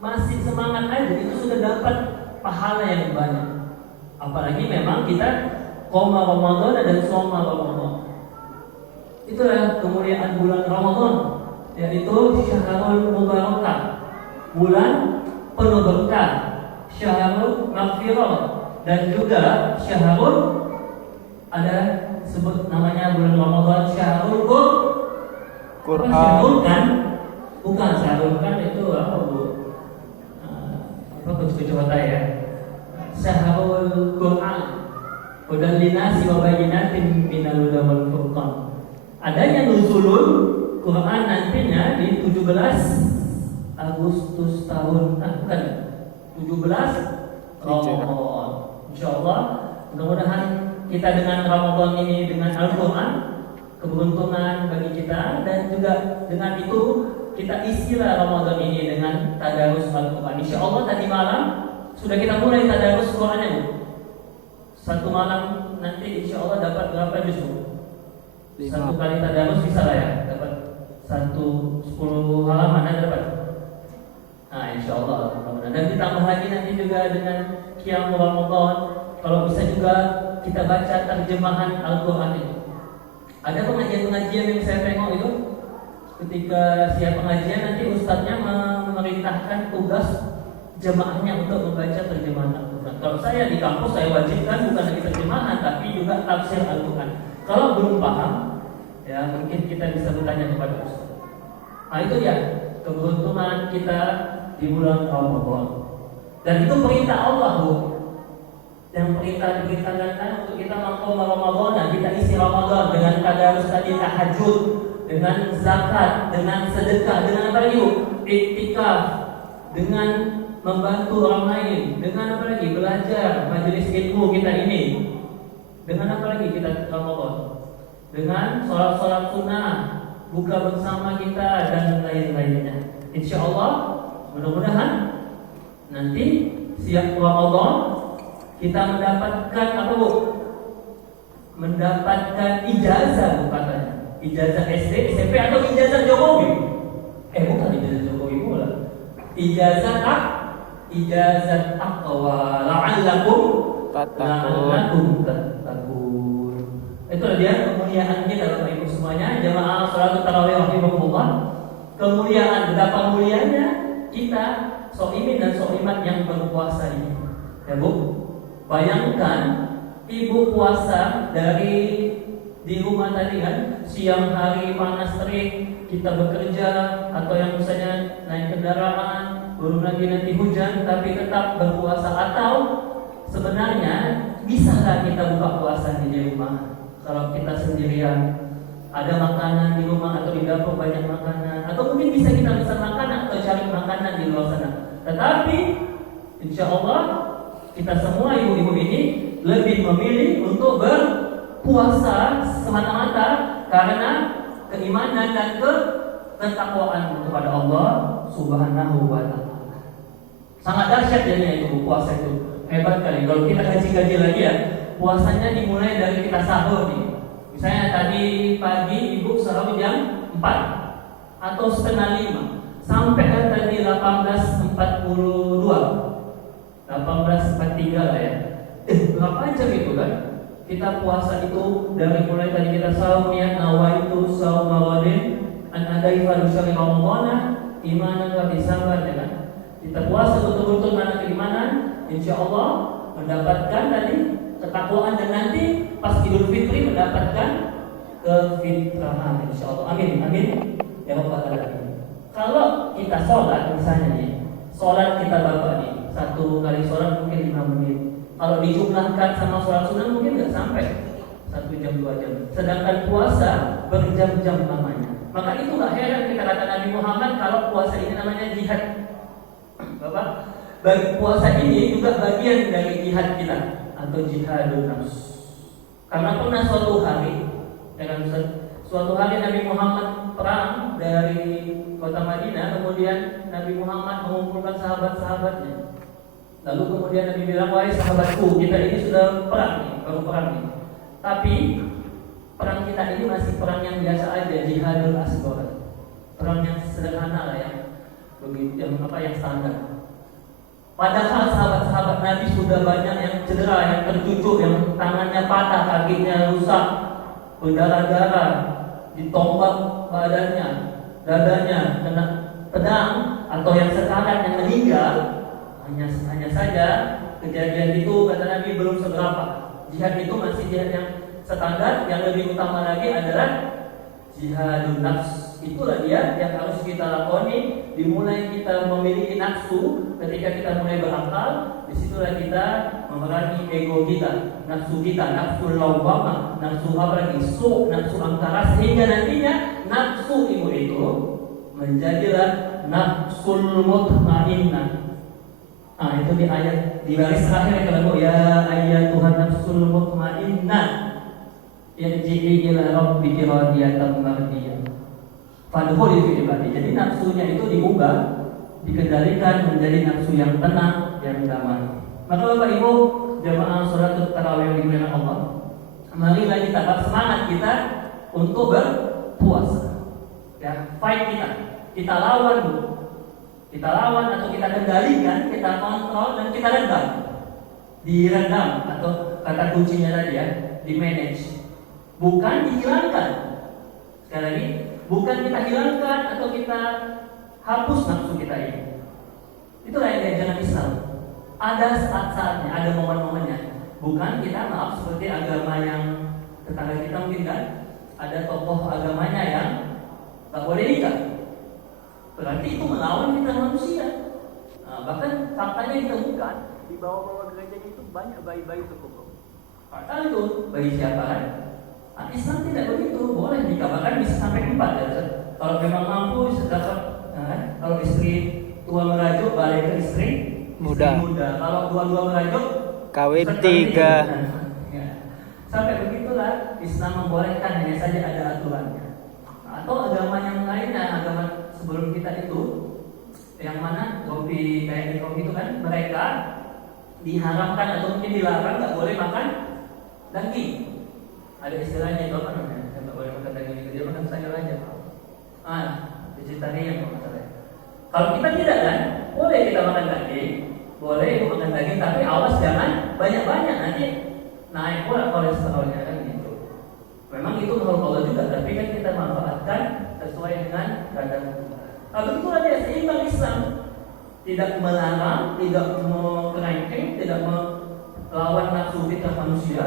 masih semangat aja itu sudah dapat pahala yang banyak. Apalagi memang kita qoma Ramadan dan shoma Ramadan. Itulah kemuliaan bulan Ramadan, yaitu syahrul mubarakah, bulan penuh berkah, syahrul maghfirah, dan juga syahrul ada sebut namanya bulan Ramadan syahrul Quran. Syahrul kan? Bukan syahrul kan itu apa Bu? Apa kata ya? Syahrul Quran. Hudan linasi wa bayyinatin minal huda wal furqan. Adanya nuzulul Quran nantinya di 17 Agustus tahun bukan 17 Ramadan. Insyaallah mudah-mudahan kita dengan Ramadan ini dengan Al-Quran keberuntungan bagi kita, dan juga dengan itu kita isilah Ramadan ini dengan tadarus Al-Quran. Insyaallah tadi malam sudah kita mulai tadarus Qurannya Bu. Satu malam nanti insyaallah dapat berapa juz Bu? 5. Satu kali tadarus bisa lah ya, dapat 10 halaman ada dapat. Nah insyaallah dan ditambah lagi nanti juga dengan Qiyam Ramadan. Kalau bisa juga kita baca terjemahan Al-Quran itu. Ada pengajian-pengajian yang saya tengok itu, ketika siap pengajian nanti ustadznya memerintahkan tugas jemaahnya untuk membaca terjemahan Al-Quran. Kalau saya di kampus saya wajibkan bukan lagi terjemahan tapi juga tafsir Al-Quran. Kalau belum paham, ya mungkin kita bisa bertanya kepada ustadz. Nah itu ya keberuntungan kita di bulan Ramadan. Dan itu perintah Allah Bu. Yang perintah diperintahkan untuk kita mampu Ramadan, kita isi Ramadan dengan tadarus tadi, tahajud, dengan zakat, dengan sedekah, dengan apa lagi? Iktikaf, dengan membantu orang lain, dengan apa lagi? Belajar majelis ilmu kita ini. Dengan apa lagi kita Ramadan? Dengan sholat-sholat sunnah, buka bersama kita dan lain-lainnya. Insyaallah mudah-mudahan nanti siap Ramadan kita mendapatkan apa Bu? Mendapatkan ijazah Bu katanya. Ijazah SD, SMP atau ijazah Jokowi? Bukan ijazah Jokowi pula. Ijazah taqwa la'allakum tattaqun. Itulah dia kemuliaan kita Bapak Ibu semuanya, jamaah salat tarawih rahimakumullah. Kemuliaan, betapa mulianya kita soimin dan soimat yang berpuasa ini. Ya Bu, bayangkan ibu puasa dari di rumah tadi kan, siang hari panas terik kita bekerja, atau yang misalnya naik kendaraan, belum lagi nanti hujan tapi tetap berpuasa. Atau sebenarnya bisalah kita buka puasa di rumah. Kalau kita sendirian ada makanan di rumah atau di dapur banyak makanan, atau mungkin bisa kita pesan makanan atau cari makanan di luar sana. Tetapi insya Allah kita semua ibu-ibu ini lebih memilih untuk berpuasa semata-mata karena keimanan dan ketakwaan kepada Allah Subhanahu wa Ta'ala. Sangat dahsyat jadinya itu puasa itu. Hebat kali. Kalau kita kaji-kaji lagi ya, puasanya dimulai dari kita sahur nih. Misalnya tadi pagi ibu sahur jam 4 atau setengah 5 sampai tadi 18.43 lah ya. Berapa jam itu kan? Kita puasa itu dari mulai tadi kita sahur ya, nawaitu shauma ghadin an adai fardhu Ramadan imanan wa ihtisaban ya kan. Kita puasa betul-betul mana keimanan, insyaallah mendapatkan tadi ketakwaan, dan nanti pas Idul Fitri mendapatkan kefitrahan insyaallah. Amin amin ya rabbal alamin. Kalau kita sholat misalnya nih, sholat kita bapak nih, satu kali sholat mungkin 5 menit. Kalau dijumlahkan sama sholat sunnah mungkin nggak sampai 1 jam 2 jam. Sedangkan puasa berjam-jam namanya. Maka itu nggak heran kita kata Nabi Muhammad kalau puasa ini namanya jihad. Bapak, puasa ini juga bagian dari jihad kita atau jihadun nafs. Karena pernah suatu hari, suatu hari Nabi Muhammad perang dari kota Madinah, kemudian Nabi Muhammad mengumpulkan sahabat-sahabatnya. Lalu kemudian Nabi bilang, wahai sahabatku, kita ini sudah perang nih, baru perang nih. Tapi perang kita ini masih perang yang biasa aja, jihadul asghar, perang yang sederhana lah ya. begitu yang standar. Padahal sahabat-sahabat Nabi sudah banyak yang cedera, yang tercucuk, yang tangannya patah, kakinya rusak, berdarah-darah, ditombak badannya, dadanya kena pedang, atau yang sekarang yang meninggal. Hanya saja kejadian itu kata Nabi belum seberapa. Jihad itu masih jihad yang standar. Yang lebih utama lagi adalah jihadun nafs. Itulah dia yang harus kita lakoni. Dimulai kita memiliki nafsu, ketika kita mulai berakal, disitulah kita memerangi ego kita, nafsu kita, nafsu lawwamah, nafsu apa lagi, nafsu angkara, sehingga nantinya nafsu itu menjadilah nafsul mutmainnah. Itu di ayat di baris terakhir kalau ya ayyatuhan nafsul mutmainnah irji'i ila rabbiki radiyatan mardiyah fadkhuli fi ibadi. Jadi nafsunya itu diubah, dikendalikan menjadi nafsu yang tenang, yang damai. Maka Bapak Ibu jamaah salat tarawih yang dimuliakan Allah, marilah kita semangat kita untuk berpuasa. Ya, fight kita lawan, atau kita kendalikan, kita kontrol dan kita redam. Direndam atau kata kuncinya tadi ya, di manage, bukan dihilangkan. Sekali lagi, bukan kita hilangkan atau kita hapus nafsu kita ini. Itulah yang diajarkan Islam. Ada saat-saatnya, ada momen-momennya. Bukan kita seperti agama yang tetangga kita mungkin kan, ada tokoh agamanya yang tak boleh nikah. Berarti itu melawan kita manusia. Bahkan faktanya ditemukan di bawah-bawah gereja itu banyak bayi-bayi terkubur. Fakta itu bayi siapa kan? Islam tidak begitu, boleh nikah, bahkan bisa sampai 4 ya. Kalau memang mampu bisa dapat. Kalau istri tua merajuk balik ke istri muda. Kalau dua-dua merajuk kawin 3. Sampai begitulah Islam membolehkan, hanya saja ada aturannya. Atau agama yang lainnya, agama sebelum kita itu, yang mana kopi kayak di kopi itu kan mereka diharamkan atau mungkin dilarang nggak boleh makan daging. Ada istilahnya itu apa namanya? Nggak boleh makan daging itu, dia makan sayur aja. Vegetarian kalau masalah. Kalau kita tidak kan, boleh kita makan daging, boleh makan daging, tapi awas jangan banyak-banyak, nanti naik pula kolesterolnya kan gitu. Memang itu menurut Allah juga, tapi kan kita manfaatkan sesuai dengan kadar. Begitulah dia seimbang Islam, tidak melarang, tidak mengkranking, tidak melawan nafsu fitrah manusia.